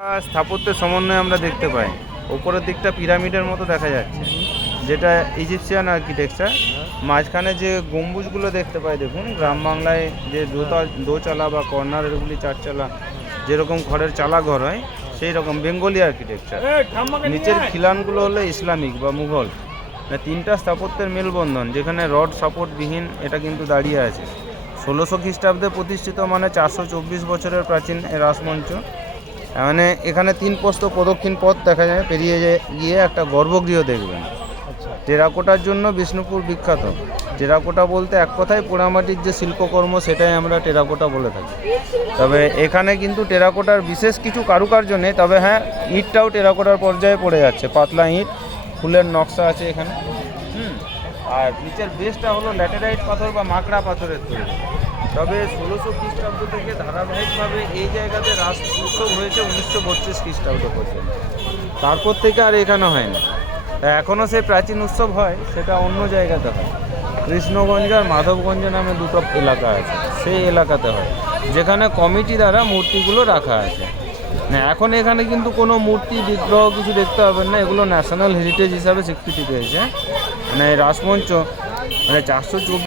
স্থাপত্যের সমন্বয়ে আমরা দেখতে পাই। উপরের দিকটা পিরামিডের মতো দেখা যাচ্ছে, যেটা ইজিপশিয়ান আর্কিটেকচার। মাঝখানে যে গম্বুজগুলো দেখতে পাই, দেখুন গ্রাম বাংলায় যে দোচালা বা কর্নারগুলি চারচালা যেরকম ঘরের চালা ঘর হয়, সেই রকম বেঙ্গলি আর্কিটেকচার। নিচের খিলানগুলো হলো ইসলামিক বা মুঘল। তিনটা স্থাপত্যের মেলবন্ধন, যেখানে রড সাপোর্টবিহীন এটা কিন্তু দাঁড়িয়ে আছে। 1600 খ্রিস্টাব্দে প্রতিষ্ঠিত, মানে 424 বছরের প্রাচীন এই রাসমঞ্চ। মানে এখানে 3 প্রস্থ প্রদক্ষিণ পথ দেখা যায়, পেরিয়ে গিয়ে একটা গর্ভগৃহ দেখবেন। টেরাকোটার জন্য বিষ্ণুপুর বিখ্যাত। টেরাকোটা বলতে এক কথায় পোড়ামাটির যে শিল্পকর্ম, সেটাই আমরা টেরাকোটা বলে থাকি। তবে এখানে কিন্তু টেরাকোটার বিশেষ কিছু কারুকার্য নেই, তবে হ্যাঁ, ইটটাও টেরাকোটার পর্যায়ে পড়ে যাচ্ছে। পাতলা ইট, ফুলের নকশা আছে এখানে। আর নিচের বেসটা হলো ল্যাটেরাইট পাথর বা মাকড়া পাথরের তৈরি। তবে 1600 খ্রিস্টাব্দ থেকে ধারাবাহিকভাবে এই জায়গাতে রাস উৎসব হয়েছে 1932 খ্রিস্টাব্দ পর্যন্ত। তারপর থেকে আর এখানে হয় না। এখনও সেই প্রাচীন উৎসব হয়, সেটা অন্য জায়গাতে হয়। কৃষ্ণগঞ্জ আর মাধবগঞ্জ নামে দুটো এলাকা আছে, সেই এলাকাতে হয়, যেখানে কমিটি দ্বারা মূর্তিগুলো রাখা আছে। এখন এখানে কিন্তু কোনো মূর্তি বিগ্রহ কিছু দেখতে পাবেন না, এগুলো ন্যাশনাল হেরিটেজ হিসাবে স্বীকৃতি পেয়েছে। মানে রাসমঞ্চ, মানে 424